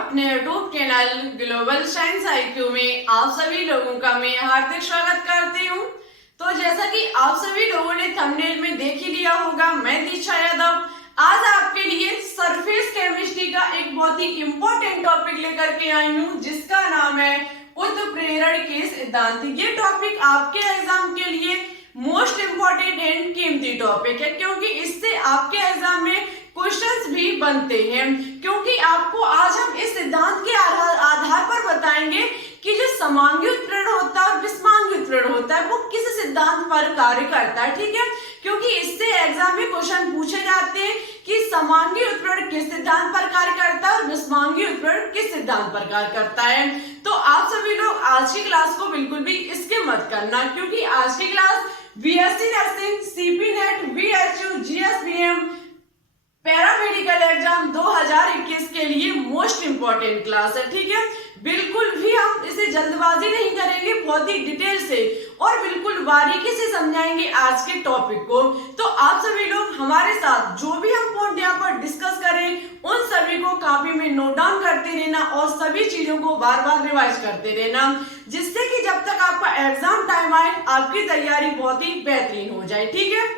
अपने YouTube channel global science IQ में आप सभी लोगों का मैं हार्दिक स्वागत करती हूँ। तो जैसा कि आप सभी लोगों ने थंबनेल में देख ही लिया होगा, मैं दीक्षा यादव आज आपके लिए सरफेस केमिस्ट्री का एक बहुत ही इम्पोर्टेंट टॉपिक लेकर के आई हूँ, जिसका नाम है उत्प्रेरण के सिद्धांत। ये टॉपिक आपके एग्जाम के लिए मोस्ट इम्पोर्टेंट एंड कीमती टॉपिक है, क्योंकि इससे आपके एग्जाम में क्वेश्चंस भी बनते हैं। क्योंकि आपको आज हम इस सिद्धांत के आधार पर बताएंगे कि जो समांगी उत्प्रेरण होता है और विषमांगी उत्प्रेरण होता है वो किस सिद्धांत पर कार्य करता है। ठीक है, क्योंकि इससे एग्जाम में क्वेश्चन पूछे जाते हैं कि समांगी उत्प्रेरण किस सिद्धांत पर कार्य करता है और विषमांगी उत्प्रेरण किस सिद्धांत पर कार्य करता है। तो आप सभी लोग आज की क्लास को बिल्कुल भी स्किप मत करना, क्योंकि आज की class BSc nursing, CP net, VHU, GSBM paramedical exam 2021 के लिए मोस्ट इंपॉर्टेंट क्लास है। ठीक है, बिल्कुल भी हम इसे जल्दबाजी नहीं करेंगे, बहुत ही डिटेल से और बिल्कुल बारीकी से समझाएंगे आज के टॉपिक को। तो आप सभी लोग हमारे साथ जो भी हम पॉइंट यहाँ पर डिस्कस करें उन सभी को कॉपी में नोट डाउन करते रहना और सभी चीजों को बार बार रिवाइज करते रहना, जिससे कि जब तक आपका एग्जाम टाइम आए आपकी तैयारी बहुत ही बेहतरीन हो जाए। ठीक है,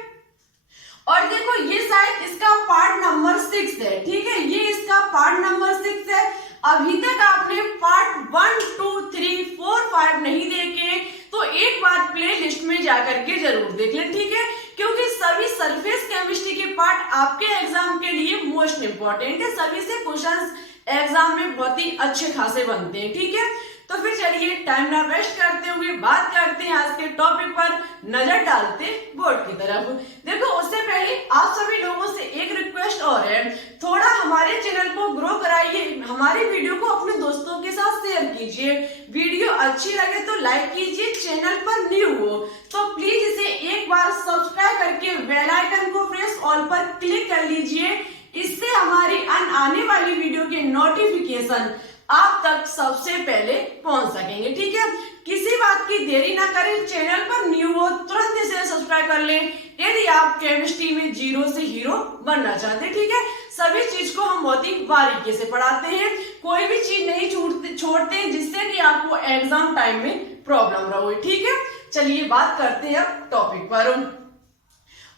और देखो ये शायद इसका पार्ट नंबर 6 है। ठीक है, ये इसका पार्ट नंबर 6 है। अभी तक आपने पार्ट 1, 2, 3, 4, 5 नहीं देखे तो एक बार प्ले लिस्ट में जाकर के जरूर देख लें। ठीक है, क्योंकि सभी सरफेस केमिस्ट्री के पार्ट आपके एग्जाम के लिए मोस्ट इंपॉर्टेंट है। सभी से क्वेश्चंस एग्जाम में बहुत ही अच्छे खासे बनते हैं। ठीक है, तो फिर चलिए टाइम ना वेस्ट करते हुए बात करते हैं आज के टॉपिक पर, नजर डालते बोर्ड की तरफ। देखो उससे पहले आप सभी लोगों से एक रिक्वेस्ट और है, थोड़ा हमारे चैनल को ग्रो कराइए, हमारी वीडियो को अपने दोस्तों के साथ शेयर कीजिए। वीडियो अच्छी लगे तो लाइक कीजिए, चैनल पर न्यू हो तो प्लीज इसे एक बार सब्सक्राइब करके बेल आइकन को प्रेस ऑल पर क्लिक कर लीजिए। इससे हमारी आने वाली वीडियो के नोटिफिकेशन आप तक सबसे पहले पहुंच सकेंगे। ठीक है, किसी बात की देरी ना करें, चैनल पर न्यू हो तुरंत इसे सब्सक्राइब कर लें यदि आप केमिस्ट्री में जीरो से हीरो बनना चाहते हैं। ठीक है, सभी चीज को हम बहुत ही बारीकी से पढ़ाते हैं, कोई भी चीज नहीं छोड़ते जिससे कि आपको एग्जाम टाइम में प्रॉब्लम ना हो। ठीक है, चलिए बात करते हैं अब टॉपिक पर,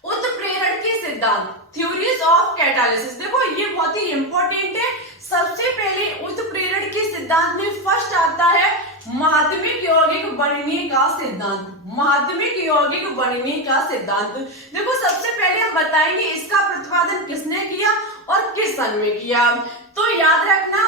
उत्प्रेरण के सिद्धांत, थ्योरीज ऑफ कैटालिसिस। देखो ये बहुत ही इंपॉर्टेंट है। सबसे पहले उत्प्रेरण के सिद्धांत में फर्स्ट आता है माध्यमिक यौगिक बनने का सिद्धांत। माध्यमिक यौगिक बनने का सिद्धांत, देखो सबसे पहले हम बताएंगे इसका प्रतिपादन किसने किया और किस सन में किया। तो याद रखना,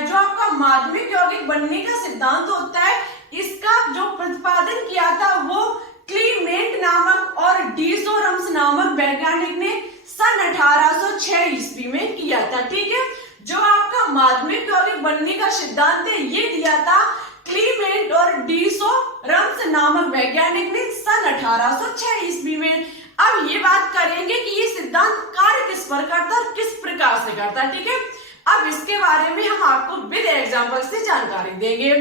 जो आपका माध्यमिक यौगिक बनने का सिद्धांत होता है, इसका जो प्रतिपादन किया था वो क्लीमेंट नामक और डीसोरम्स नामक वैज्ञानिक ने सन 1806 ईस्वी में किया था। ठीक है, जो आपका माध्यमिक यौगिक बनने का सिद्धांत है ये दिया था क्लीमेंट और डीसोरम्स नामक वैज्ञानिक ने सन 1806 ईस्वी में। अब ये बात करेंगे कि ये सिद्धांत कार्य किस पर करता है और किस प्रकार से करता है। ठीक है, अब इसके बारे में हम आपको विद एग्जांपल से जानकारी देंगे।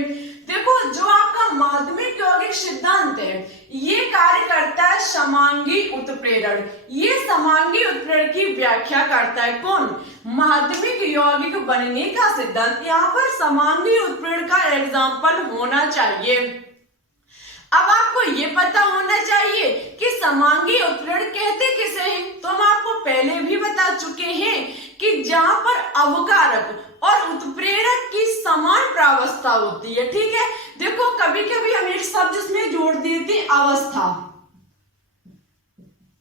देखो जो आपका माध्यमिक यौगिक सिद्धांत है ये कार्य करता है समांगी उत्प्रेरण। ये समांगी उत्प्रेरण की व्याख्या करता है कौन? माध्यमिक यौगिक बनने का सिद्धांत। यहाँ पर समांगी उत्प्रेरण का एग्जाम्पल होना चाहिए। अब आपको ये पता होना चाहिए कि समांगी उत्प्रेरण कहते किसे हैं। तो हम आपको पहले भी बता चुके हैं कि जहां पर अवकारक और उत्प्रेरक की समान प्रावस्था होती है। ठीक है, देखो कभी कभी हम एक शब्द इसमें जोड़ देते अवस्था,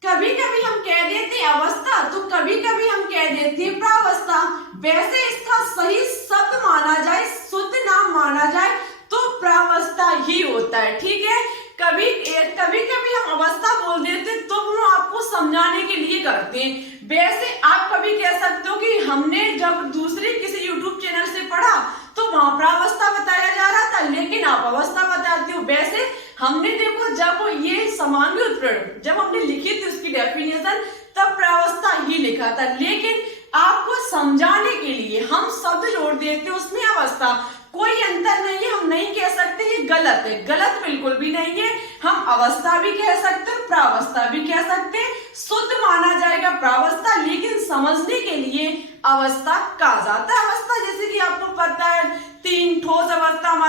कभी कभी हम कह देते अवस्था तो कभी कभी हम कह देते प्रावस्था। वैसे इसका सही शब्द माना जाए, शुद्ध नाम माना जाए तो प्रावस्था ही होता है। ठीक है, कभी कभी हम अवस्था बोल देते तो वो आपको समझाने के लिए करते हैं। वैसे आप कभी कह सकते हो कि हमने जब दूसरे किसी YouTube चैनल से पढ़ा तो वहां प्रावस्था बताया जा रहा था, लेकिन आप अवस्था बताते हो। वैसे हमने देखो जब ये समांगी उत्प्रेरण जब हमने लिखी थी उसकी डेफिनेशन तब प्रावस्था ही लिखा था, लेकिन आपको समझाने के लिए हम शब्द जोड़ देते उसमें अवस्था। कोई अंतर नहीं है, हम नहीं कह सकते ये गलत है, गलत बिल्कुल भी नहीं है। हम अवस्था भी कह सकते हैं, प्रावस्था भी कह सकते हैं, शुद्ध माना जाएगा प्रावस्था, लेकिन समझने के लिए अवस्था कहा जाता है। अवस्था जैसे कि आपको पता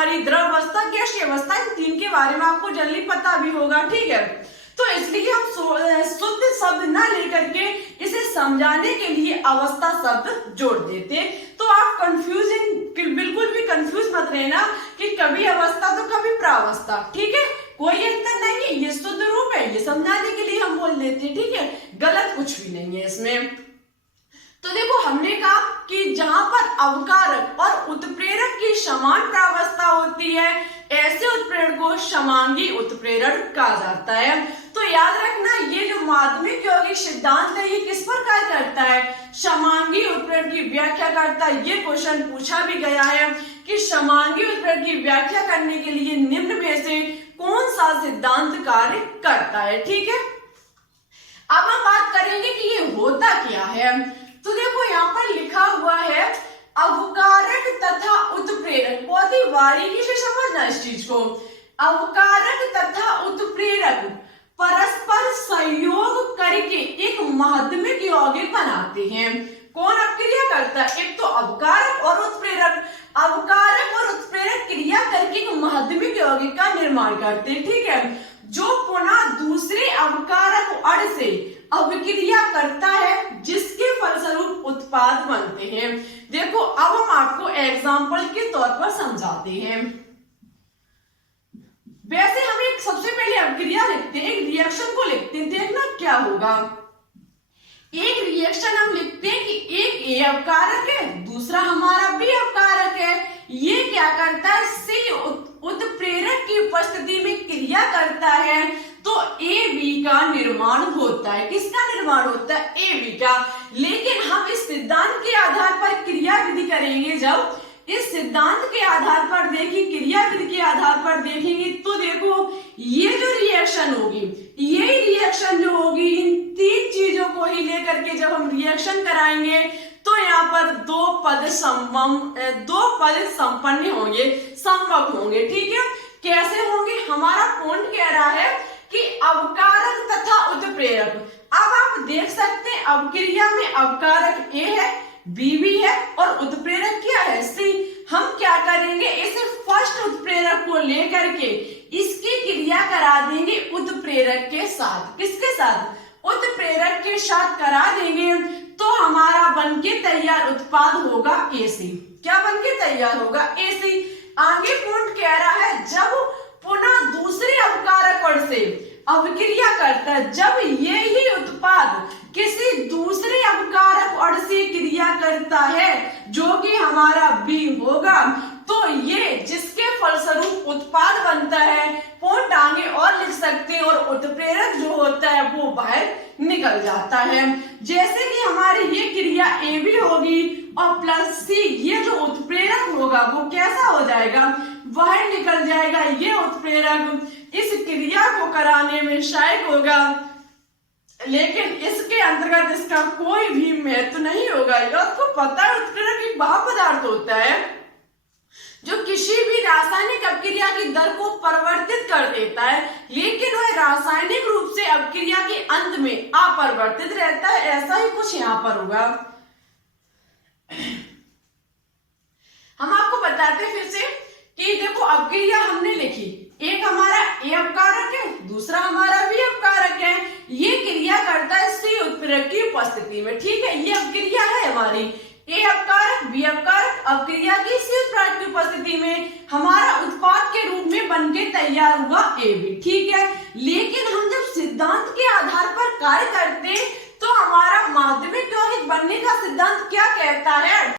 हमारी द्रव अवस्था, गैसीय अवस्था, इन तीन के बारे में आपको जल्दी पता भी होगा, ठीक है। तो इसलिए हम शुद्ध शब्द ना लेकर के इसे समझाने के लिए अवस्था शब्द जोड़ देते। तो आप कंफ्यूजिंग बिल्कुल भी कंफ्यूज मत रहना कि कभी अवस्था तो कभी प्रावस्था, ठीक है, कोई अंतर नहीं है, ये शुद्ध रूप है, ये समझाने के लिए हम बोल देते हैं, ठीक है, गलत कुछ भी नहीं है इसमें। तो देखो हमने कहा कि जहां पर अवकारक और उत्प्रेरक की समान प्रावस्था होती है, ऐसे उत्प्रेरण को समांगी उत्प्रेरण कहा जाता है। तो याद रखना, ये जो माध्यमिक यौगिक सिद्धांत है ये किस पर कार्य करता है, समांगी उत्प्रेरण की व्याख्या करता है। ये क्वेश्चन पूछा भी गया है कि समांगी उत्प्रेरण की व्याख्या करने के लिए निम्न में से कौन सा सिद्धांत कार्य करता है, ठीक है। अब हम बात करेंगे कि ये होता क्या है। तो देखो यहाँ पर लिखा हुआ है अवकारक तथा उत्प्रेरक, बहुत ही बारीकी से समझना इस चीज को। अवकारक तथा उत्प्रेरक परस्पर सहयोग करके एक माध्यमिक यौगिक बनाते हैं। कौन क्रिया करता है, एक तो अवकारक और उत्प्रेरक। अवकारक और उत्प्रेरक क्रिया करके एक माध्यमिक यौगिक का निर्माण करते हैं, ठीक है, जो पुनः दूसरे अवकारक अण से अभिक्रिया करता है, जिसके फलस्वरूप उत्पाद बनते हैं। देखो अब हम आपको एग्जाम्पल के तौर पर समझाते हैं। वैसे हम एक सबसे पहले अभिक्रिया लिखते हैं, एक रिएक्शन को लिखते हैं, देखना क्या होगा। एक रिएक्शन हम लिखते हैं कि एक ए अवकारक है, दूसरा हमारा बी अवकारक है। ये क्या करता है, सी उत्प्रेरक की उपस्थिति में क्रिया करता है, तो ए बी का निर्माण होता है। किसका निर्माण होता है, ए बी का। लेकिन हम इस सिद्धांत के आधार पर क्रिया विधि करेंगे, जब इस सिद्धांत के आधार पर देखिए, क्रिया विधि के आधार पर देखेंगे, तो देखो ये जो रिएक्शन होगी, यही रिएक्शन जो होगी, इन तीन चीजों को ही लेकर के जब हम रिएक्शन कराएंगे, तो यहाँ पर दो पद संपन्न होंगे, संभव होंगे, ठीक है। कैसे होंगे, हमारा पॉइंट कह रहा है कि अवकारक तथा उत्प्रेरक। अब आप देख सकते हैं अवक्रिया में अवकारक ए है, बी भी है, और उत्प्रेरक क्या है, सी। हम क्या करेंगे, इसे फर्स्ट उत्प्रेरक को लेकर के इसकी क्रिया करा देंगे उत्प्रेरक के साथ। किसके साथ, उत्प्रेरक के साथ करा देंगे, तो हमारा बनके तैयार उत्पाद होगा एसी। क्या बनके तैयार होगा, एसी। आगे पॉइंट कह रहा है जब पुनः दूसरे अवकारक अण से अभिक्रिया करता है, जब ये ही उत्पाद किसी दूसरे अवकारक अण से क्रिया करता है, जो कि हमारा बी होगा, तो ये जिसके फलस्वरूप उत्पाद बनता है, पॉइंट आगे और लिख सकते हैं, और उत्प्रेरक जो होता है वो बाहर निकल जाता है। जैसे कि हमारी ये क्रिया ए बी होगी और प्लस सी, ये जो उत्प्रेरक होगा वो कैसा हो जाएगा, बाहर निकल जाएगा। ये उत्प्रेरक इस क्रिया को कराने में सहायक होगा, लेकिन इसके अंतर्गत इसका कोई भी महत्व नहीं होगा। आपको पता है उत्प्रेरक एक वह पदार्थ होता है जो किसी भी रासायनिक अपक्रिया की दर को परिवर्तित कर देता है, लेकिन वह रासायनिक रूप से अपक्रिया के अंत में अपरिवर्तित रहता है। ऐसा ही कुछ यहाँ पर होगा। हम आपको बताते फिर से कि देखो अपक्रिया हमने लिखी, एक हमारा ए अपकारक है, दूसरा हमारा बी अपकारक है। ये क्रिया करता है सी उत्प्रेरक की उपस्थिति में, ठीक है। ये अपक्रिया है हमारी, ए अपकारक बी अपकारक, अपक्रिया की सी उत्प्रेरक की उपस्थिति में हमारा उत्पाद के रूप में बनके तैयार हुआ ए बी, ठीक है। लेकिन हम जब सिद्धांत के आधार पर कार्य करते तो हमारा माध्यमिक यौगिक बनने का सिद्धांत क्या कहता है,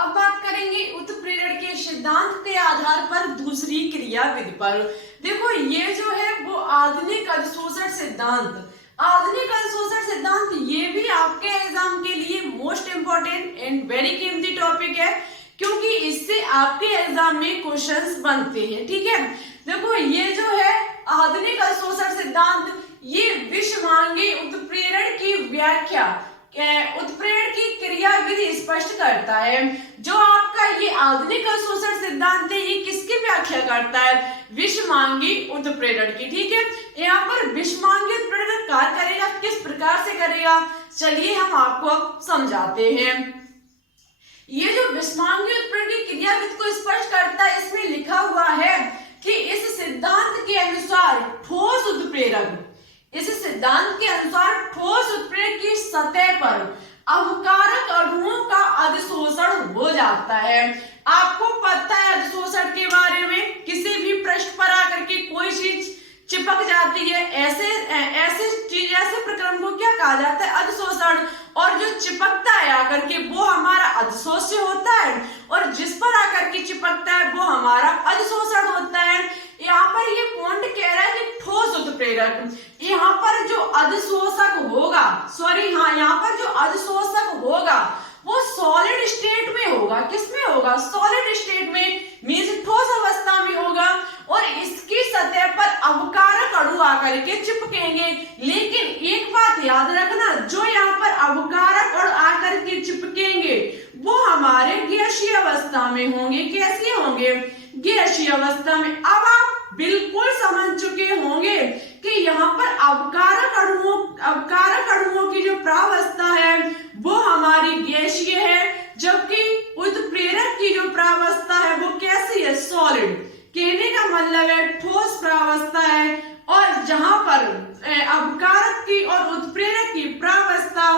अब बात करेंगे उत्प्रेरण के सिद्धांत के आधार पर दूसरी क्रियाविधि पर। देखो ये जो है वो आधुनिक अधिशोषण सिद्धांत, आधुनिक अधिशोषण सिद्धांत ये भी आपके एग्जाम के लिए मोस्ट इंपॉर्टेंट एंड वेरी कीमती टॉपिक है, क्योंकि इससे आपके एग्जाम में क्वेश्चंस बनते हैं। ठीक है, देखो ये जो है आधुनिक अधिशोषण सिद्धांत ये विषमांगी उत्प्रेरण की व्याख्या, उत्प्रेरण की क्रियाविधि स्पष्ट करता है। जो आपका ये आधुनिक अधिशोषण सिद्धांत है ये किसकी व्याख्या करता है? विषमांगी उत्प्रेरण की। ठीक है, यहाँ पर विषमांगी उत्प्रेरण कार्य करेगा, किस प्रकार से करेगा चलिए हम आपको समझाते हैं। ये जो विषमांगी उत्प्रेरण की क्रियाविधि को स्पष्ट करता है, इसमें लिखा हुआ है कि इस सिद्धांत के अनुसार ठोस उत्प्रेरक, इस सिद्धांत के अनुसार ठोस उत्प्रेरक की सतह पर अवकारक अणुओं का अधिशोषण हो जाता है। आपको पता है अधिशोषण के बारे में, किसी भी पृष्ठ पर आकर के कोई चीज चिपक जाती है, ऐसे प्रक्रम को क्या कहा जाता है? अधिशोषण। और जो चिपकता है आकर के वो हमारा अधिशोष्य होता है, और जिस पर आकर के चिपकता है वो हमारा अधिशोषण होता है। यहाँ पर ये पॉइंट कह रहा है कि ठोस उत्प्रेरक, यहाँ पर जो अधिशोषक होगा, यहाँ पर जो अधिशोषक होगा वो सॉलिड स्टेट में होगा। किसमें होगा? सॉलिड स्टेट में, मींस ठोस अवस्था में होगा, और इसकी सतह पर अवकारक अणु आकर के चिपकेंगे। लेकिन एक बात याद रखना, जो यहाँ पर अवकारक अणु आकर के चिपकेंगे वो हमारे गैसीय अवस्था में होंगे। कैसे होंगे? गैसीय अवस्था में। अब आप बिल्कुल समझ चुके होंगे कि यहाँ पर अवकारक अणुओं की जो प्रावस्था है वो हमारी गैसीय है, जबकि उत्प्रेरक की जो प्रावस्था है वो कैसी है? सॉलिड। कहने का मतलब है ठोस प्रावस्था है, और जहां पर अवकारक की और उत्प्रेरक की प्रावस्था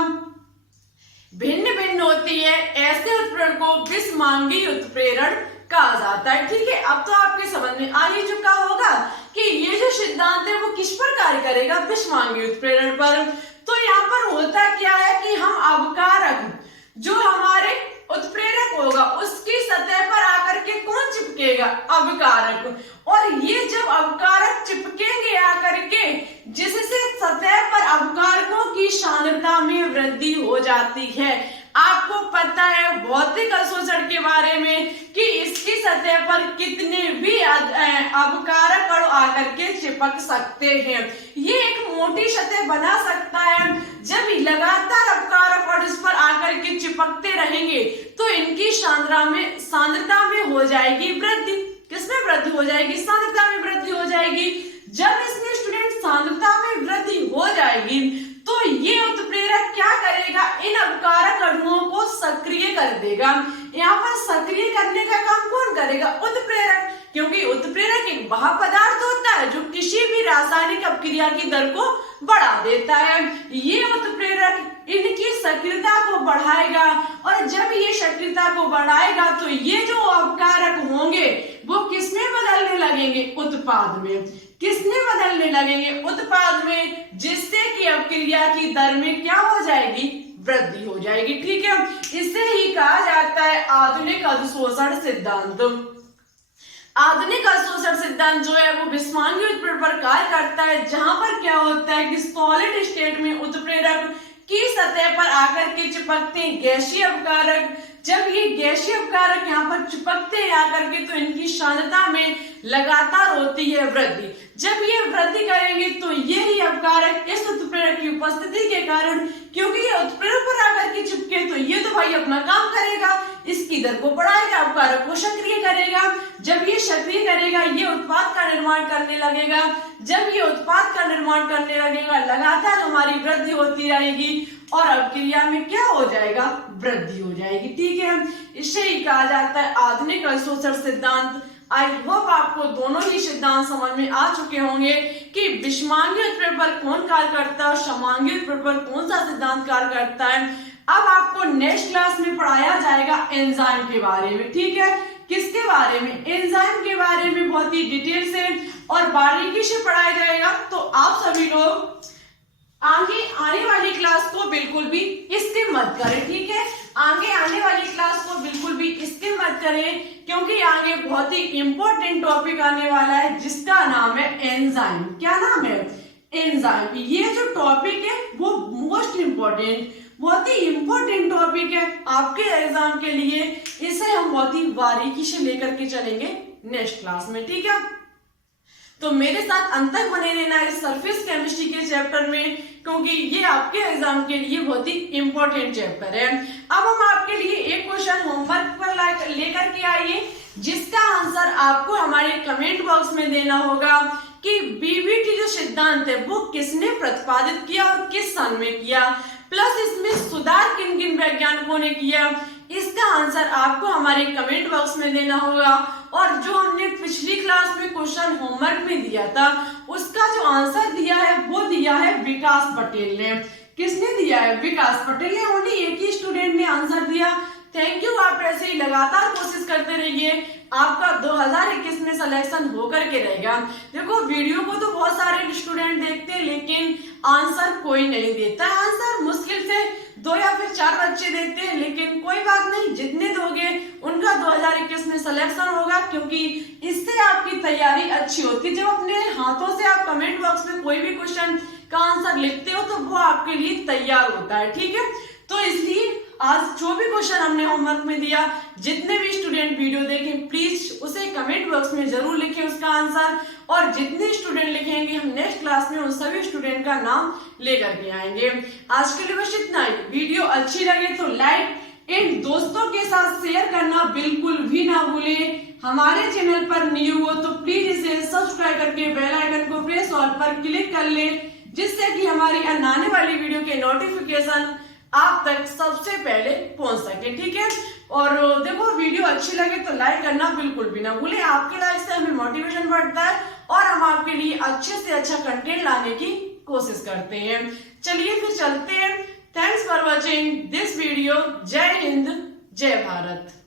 भिन्न भिन्न होती है, ऐसे उत्प्रेरण को विषमांगी उत्प्रेरण कहा जाता है। ठीक है, अब तो आपके समझ में आ ही चुका होगा कि ये जो सिद्धांत है वो किस पर कार्य करेगा? विषमांगी उत्प्रेरण पर। तो यहाँ पर होता क्या है कि हम अवकारक, जो हमारे उत्प्रेरक होगा उसकी सतह पर आकर के कौन चिपकेगा? अवकारक। और ये जब अवकारक चिपकेंगे आकर के, जिससे सतह पर अवकारकों की सांद्रता में वृद्धि हो जाती है। आपको पता है भौतिक अवशोषण के बारे में कि इसकी सतह पर कितने भी अवकारक अणु आकर के चिपक सकते हैं। ये एक मोटी सतह बना सकता है। जब लगातार अवकारक अणु इस पर आकर के चिपकते रहेंगे तो इनकी सांद्रता में हो जाएगी वृद्धि। किसमें वृद्धि हो जाएगी? सांद्रता में वृद्धि हो जाएगी। जब इसमें स्टूडेंट सांद्रता में वृद्धि हो जाएगी तो ये उत्प्रेरक क्या करेगा? इन अवकारक अणुओं को सक्रिय कर देगा। यहाँ पर सक्रिय करने का काम कौन करेगा? उत्प्रेरक, क्योंकि उत्प्रेरक एक वह पदार्थ होता है जो किसी भी रासायनिक अपक्रिया की दर को बढ़ा देता है। ये उत्प्रेरक इनकी सक्रियता को बढ़ाएगा, और जब ये सक्रियता को बढ़ाएगा तो ये जो अवकारक होंगे वो किसमें बदलने लगेंगे? उत्पाद में। किसमें बदलने लगेंगे? उत्पाद में, जिससे कि अपक्रिया की दर में क्या हो जाएगी? वृद्धि हो जाएगी। ठीक है, इसे ही कहा जाता है आधुनिक अधिशोषण सिद्धांत। आधुनिक अधिशोषण सिद्धांत जो है वो विषमांगी उत्प्रेरण पर कार्य करता है, जहां पर क्या होता है कि सॉलिड स्टेट में उत्प्रेरक की सतह पर आकर के चिपकते हैं गैसीय अवकारक। जब ये गैसीय अवकारक यहाँ पर चिपकते हैं आकर के तो इनकी सांद्रता में लगातार होती है वृद्धि। जब ये वृद्धि करेंगे तो ये ही अवकारक इस उत्प्रेरक की उपस्थिति के कारण, क्योंकि ये उत्प्रेरक पर आकर के चिपके तो ये तो भाई अपना काम करेगा, इसकी दर को बढ़ाएगा, अवकारक को सक्रिय करेगा। जब ये सक्रिय करेगा ये उत्पाद का निर्माण करने लगेगा। जब ये उत्पाद का निर्माण करने लगेगा लगातार हमारी वृद्धि होती रहेगी, और अपक्रिया में क्या हो जाएगा? वृद्धि हो जाएगी। ठीक है, इसे ही कहा जाता है आधुनिक अधिशोषण सिद्धांत। आई होप आपको दोनों ही सिद्धांत समझ में आ चुके होंगे कि विषमांगी उत्प्रेरण पर कौन कार्य करता है और समांगी उत्प्रेरण पर कौन सा सिद्धांत कार्य करता है। अब आपको नेक्स्ट क्लास में पढ़ाया जाएगा एंजाइम के बारे में। ठीक है, किसके बारे में? एंजाइम के बारे में बहुत ही डिटेल से और बारीकी से पढ़ाया जाएगा। तो आप सभी लोग आगे आने वाली क्लास को बिल्कुल भी स्किप मत करें। ठीक है, आगे आने वाली क्लास को बिल्कुल भी स्किप मत करें, क्योंकि आगे बहुत ही इंपॉर्टेंट टॉपिक आने वाला है जिसका नाम है एंजाइम। क्या नाम है? एंजाइम। ये जो टॉपिक है वो मोस्ट इंपॉर्टेंट, बहुत ही इंपॉर्टेंट टॉपिक है आपके एग्जाम के लिए। इसे हम बहुत ही बारीकी से लेकर के चलेंगे नेक्स्ट क्लास में, ठीक है? तो मेरे साथ अंत तक बने रहना है सरफेस केमिस्ट्री के चैप्टर में, क्योंकि ये आपके एग्जाम के लिए बहुत ही इंपॉर्टेंट चैप्टर है। अब हम आपके लिए एक क्वेश्चन होमवर्क पर लेकर के आइए, जिसका आंसर आपको हमारे कमेंट बॉक्स में देना होगा कि बीबीटी जो सिद्धांत है वो किसने प्रतिपादित किया और किस सन में किया, प्लस इसमें सुधार किन किन वैज्ञानिकों ने किया। इसका आंसर आपको हमारे कमेंट बॉक्स में देना होगा। और जो हमने पिछली क्लास में क्वेश्चन होमवर्क में दिया था उसका जो आंसर दिया है वो दिया है विकास पटेल ने। किसने दिया है? विकास पटेल ने। ओनली एक ही स्टूडेंट ने आंसर दिया। Thank you. आप ऐसे ही लगातार कोशिश करते रहिए, आपका 2021 में सिलेक्शन होकर के रहेगा। देखो, वीडियो को तो बहुत सारे स्टूडेंट देखते हैं लेकिन आंसर कोई नहीं देता। आंसर मुश्किल से 2 या फिर 4 बच्चे देखते हैं, लेकिन कोई बात नहीं, जितने दोगे उनका 2021 में सिलेक्शन होगा, क्योंकि इससे आपकी तैयारी अच्छी होती है। जब अपने हाथों से आप कमेंट बॉक्स में कोई भी क्वेश्चन का आंसर लिखते हो तो वो आपके लिए तैयार होता है, ठीक है? तो इसलिए आज जो भी क्वेश्चन हमने होमवर्क में दिया, जितने भी स्टूडेंट वीडियो देखें प्लीज उसे कमेंट बॉक्स में जरूर लिखें उसका आंसर, और जितने स्टूडेंट लिखेंगे हम नेक्स्ट क्लास में उन सभी स्टूडेंट का नाम लेकर के आएंगे। आज के लिए बस इतना ही। वीडियो अच्छी लगे तो लाइक एंड दोस्तों के साथ शेयर करना बिल्कुल भी ना भूलें। हमारे चैनल पर न्यू हो तो प्लीज इसे सब्सक्राइब करके बेल आइकन को प्रेस ऑल पर क्लिक कर ले, जिससे कि हमारी आने वाली वीडियो के नोटिफिकेशन आप तक सबसे पहले पहुंच सके, ठीक है? और देखो, वीडियो अच्छी लगे तो लाइक करना बिल्कुल भी ना भूलें। आपके लाइक से हमें मोटिवेशन बढ़ता है और हम आपके लिए अच्छे से अच्छा कंटेंट लाने की कोशिश करते हैं। चलिए फिर चलते हैं। Thanks for watching this video. जय हिंद, जय भारत।